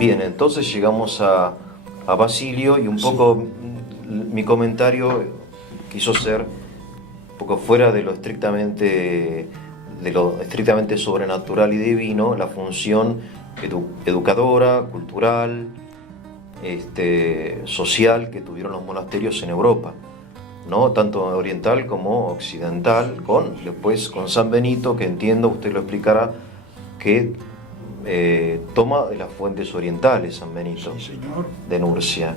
Bien, entonces llegamos a Basilio y un poco mi comentario quiso ser un poco fuera de lo estrictamente sobrenatural y divino, la función educadora, cultural, social que tuvieron los monasterios en Europa, ¿no? Tanto oriental como occidental, después con San Benito, que entiendo, usted lo explicará, que toma de las fuentes orientales San Benito, sí, señor. de Nurcia.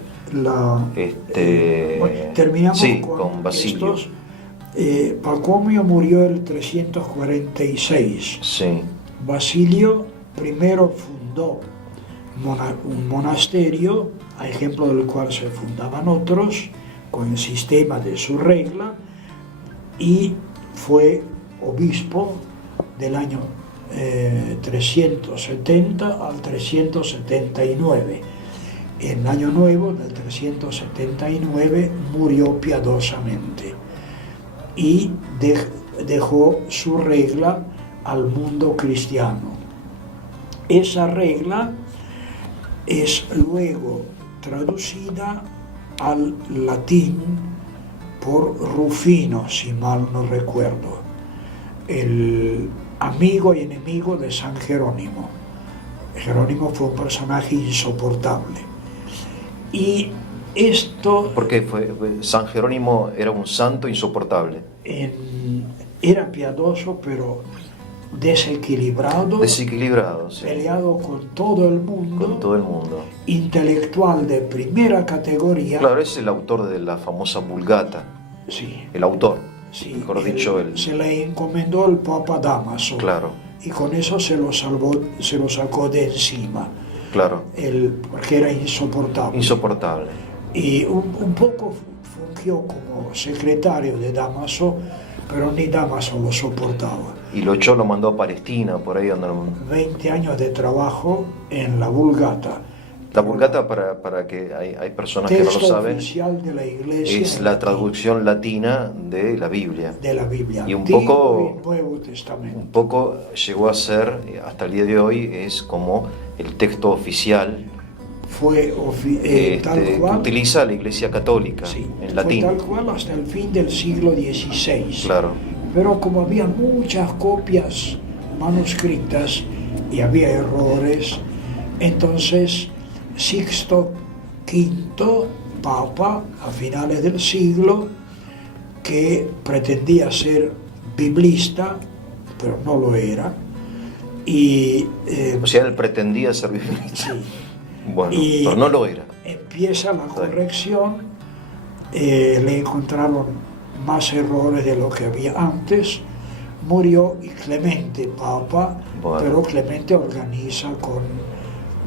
Terminamos sí, con Basilio. estos. Pacomio murió el 346. Sí. Basilio primero fundó un monasterio, a ejemplo del cual se fundaban otros, con el sistema de su regla, y fue obispo del año 370 al 379. En el año nuevo del 379 murió piadosamente y dejó su regla al mundo cristiano. Esa regla es luego traducida al latín por Rufino, si mal no recuerdo, el amigo y enemigo de San Jerónimo. Jerónimo fue un personaje insoportable. Y esto... ¿Por qué San Jerónimo era un santo insoportable? Era piadoso, pero desequilibrado, sí. Peleado con todo el mundo, intelectual de primera categoría. Claro, es el autor de la famosa Vulgata. Sí. El autor. Sí. Mejor dicho, se le encomendó el Papa Dámaso. Claro. Y con eso se lo sacó de encima. Claro. Porque era insoportable. Y un poco fungió como secretario de Dámaso, pero ni Dámaso lo soportaba. Y lo mandó a Palestina, por ahí donde... 20 años de trabajo en la Vulgata. La Vulgata, para que hay personas que no lo saben, de la Iglesia es la traducción latina de la Biblia. Y un poco, Nuevo Testamento. Un poco llegó a ser, hasta el día de hoy, es como el texto oficial tal cual, que utiliza la Iglesia Católica, en latín. Fue tal cual hasta el fin del siglo XVI. Claro. Pero como había muchas copias manuscritas y había errores, entonces Sixto V, Papa, a finales del siglo, que pretendía ser biblista, pero no lo era. O sea, él pretendía ser biblista. Sí. Bueno, pero no lo era. Empieza la corrección, le encontraron más errores de lo que había antes, murió y Clemente, Papa, pero Clemente organiza con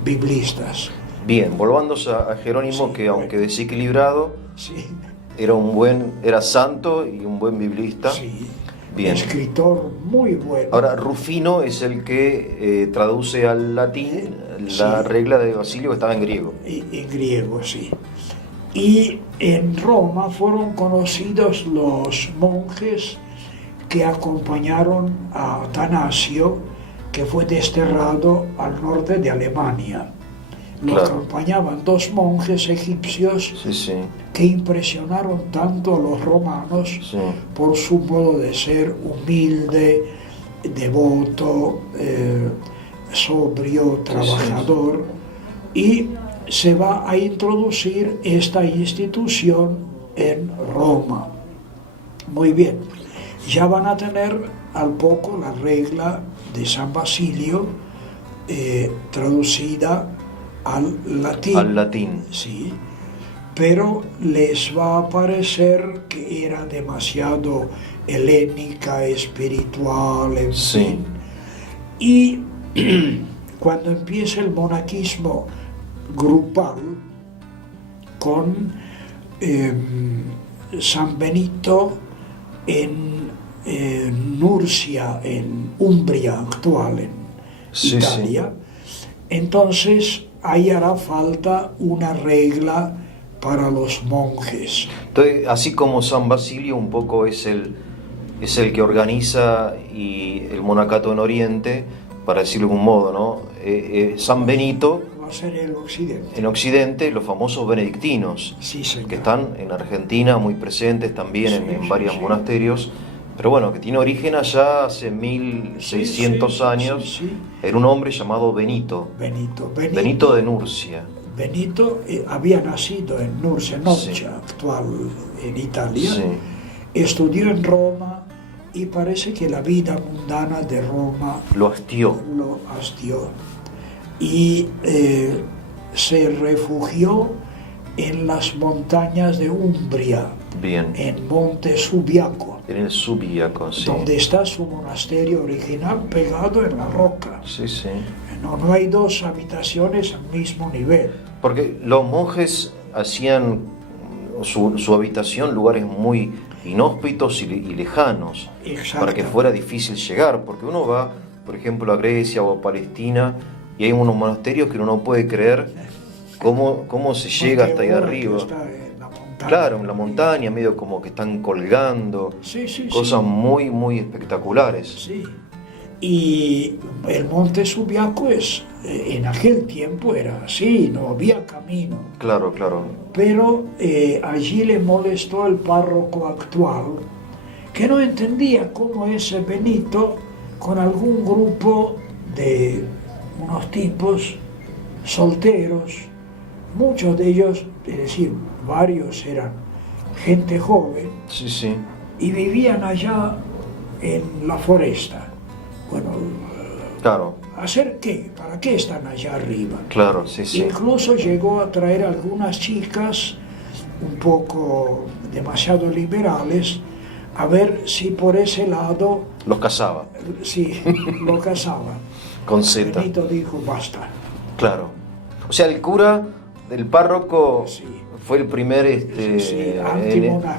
biblistas. Bien, volvamos a Jerónimo, que aunque desequilibrado, era santo y un buen biblista. Sí. Bien. Escritor muy bueno. Ahora, Rufino es el que traduce al latín la regla de Basilio, que estaba en griego. En griego, sí. Y en Roma fueron conocidos los monjes que acompañaron a Atanasio, que fue desterrado al norte de Alemania. Lo acompañaban dos monjes egipcios que impresionaron tanto a los romanos por su modo de ser humilde, devoto, sobrio, trabajador, y se va a introducir esta institución en Roma. Muy bien, ya van a tener al poco la regla de San Basilio traducida al latín. Sí, pero les va a parecer que era demasiado helénica, espiritual, en fin. Y cuando empieza el monaquismo grupal con San Benito en Nurcia, en Umbria actual, en Italia, entonces ahí hará falta una regla para los monjes. Entonces, así como San Basilio un poco es el que organiza y el monacato en Oriente, para decirlo de algún modo, ¿no? San Benito va a ser el occidente. En Occidente, los famosos benedictinos, Sí, señor. que están en Argentina muy presentes también en Sí, varios sí. monasterios, pero bueno, que tiene origen allá hace 1600 Sí, sí, años, sí, sí. en un hombre llamado Benito, Benito de Nurcia. Benito había nacido en Nurcia, Sí. actual en Italia, Sí, estudió en Roma y parece que la vida mundana de Roma lo hastió. lo hastió y se refugió en las montañas de Umbria, Bien, en Monte Subiaco, en el Subiaco, sí. donde está su monasterio original pegado en la roca. Sí, sí. No hay dos habitaciones al mismo nivel. Porque los monjes hacían su habitación lugares muy inhóspitos y lejanos, para que Exactamente. fuera difícil llegar, porque uno va, por ejemplo, a Grecia o a Palestina y hay unos monasterios que uno no puede creer cómo se llega hasta ahí Monteoro, arriba. que está en la montaña. Claro, en la montaña, medio como que están colgando, Sí, sí, cosas sí. muy, muy espectaculares. Sí. Y el Monte Subiaco en aquel tiempo era así, no había camino. Claro, claro. Pero allí le molestó el párroco actual, que no entendía cómo ese Benito, con algún grupo de unos tipos solteros, muchos de ellos, es decir, varios eran gente joven, Sí, sí, y vivían allá en la foresta. Bueno, claro, ¿hacer qué? ¿Para qué están allá arriba? claro, sí, sí. Incluso llegó a traer algunas chicas un poco demasiado liberales a ver si por ese lado Los cazaba, sí, lo casaban. con Z. Benito dijo basta. Claro. O sea, el cura del párroco Sí. fue el primer Sí,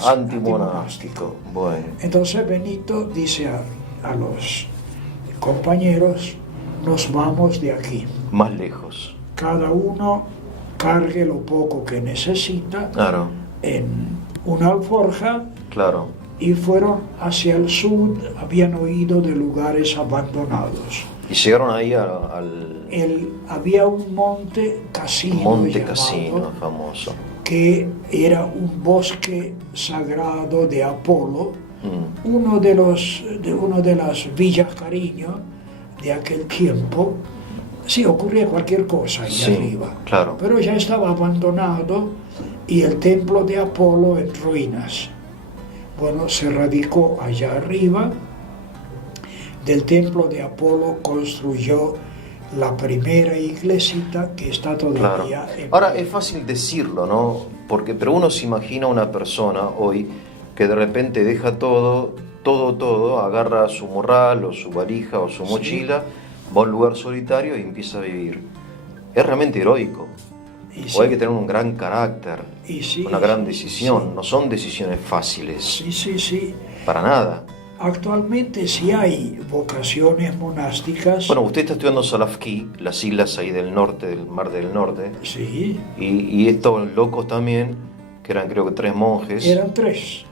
antimonástico. Bueno, Entonces Benito dice a los compañeros, nos vamos de aquí. más lejos. Cada uno cargue lo poco que necesita Claro, en una alforja claro. y fueron hacia el sur, habían oído de lugares abandonados. Y llegaron ahí al Había un monte Casino, Monte llamado, Cassino, famoso. que era un bosque sagrado de Apolo, Mm, uno de las villas cariño de aquel tiempo. Sí, ocurría cualquier cosa ahí Sí, arriba, claro. pero ya estaba abandonado y el templo de Apolo en ruinas. Bueno, se radicó allá arriba. Del templo de Apolo construyó la primera iglesita que está Claro. todavía en Ahora pie. es fácil decirlo, ¿no? Pero uno se imagina una persona hoy que de repente deja todo, agarra su morral o su valija o su Sí. mochila, va a un lugar solitario y empieza a vivir. Es realmente heroico. Y O sí, hay que tener un gran carácter, y sí, una gran sí, decisión. sí. No son decisiones fáciles, Sí. para nada. Actualmente sí hay vocaciones monásticas. Bueno, usted está estudiando Salafquí, las islas ahí del norte, del Mar del Norte, Sí, y estos locos también, que eran creo que 3 monjes, eran 3.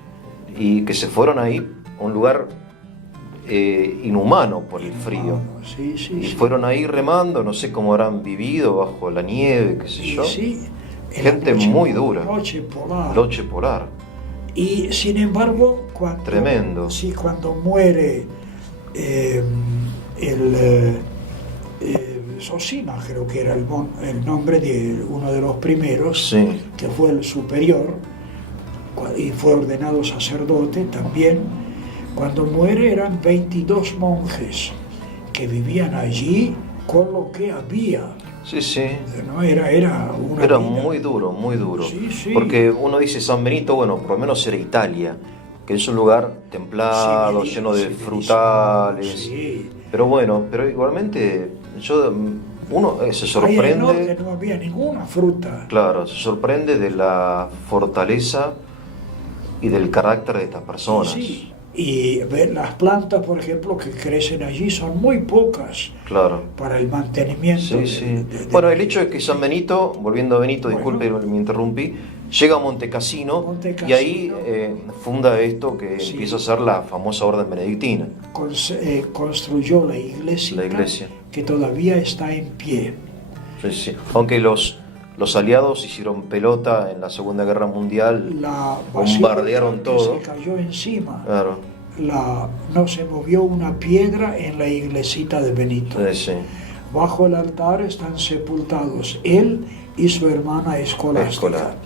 y que se fueron ahí a un lugar inhumano por el frío. Sí, Y sí. fueron ahí remando, no sé cómo habrán vivido bajo la nieve, qué sé Y yo. sí, en Gente la noche- muy dura. Noche polar. Noche polar. Y sin embargo, cuando, Tremendo. sí, cuando muere Sosima, creo que era el nombre de uno de los primeros, Sí, que fue el superior, y fue ordenado sacerdote también. Cuando muere eran 22 monjes que vivían allí con lo que había. sí, sí. ¿No? Era una Era vida- muy duro, muy duro. Sí, sí. Porque uno dice San Benito, bueno, por lo menos era Italia, que es un lugar templado, lleno de frutales. Sí. Pero bueno, pero igualmente uno se Ahí en el sorprende, norte no había ninguna fruta. claro, se sorprende de la fortaleza y del carácter de estas personas. Sí. Y ver las plantas, por ejemplo, que crecen allí son muy pocas Claro. para el mantenimiento. Sí, sí. Bueno, el hecho es que San Benito, volviendo a Benito, Bueno. disculpe, me interrumpí, llega a Monte Cassino, Monte y Cassino. ahí funda esto que Sí. empieza a ser la famosa orden benedictina. Construyó la iglesia, La iglesia. que todavía está en pie. Sí, sí. Aunque los aliados hicieron pelota en la Segunda Guerra Mundial, La bombardearon basílica que todo. se cayó encima. Claro, No se movió una piedra en la iglesita de Benito. sí. Bajo el altar están sepultados él y su hermana Escolástica. Escolar.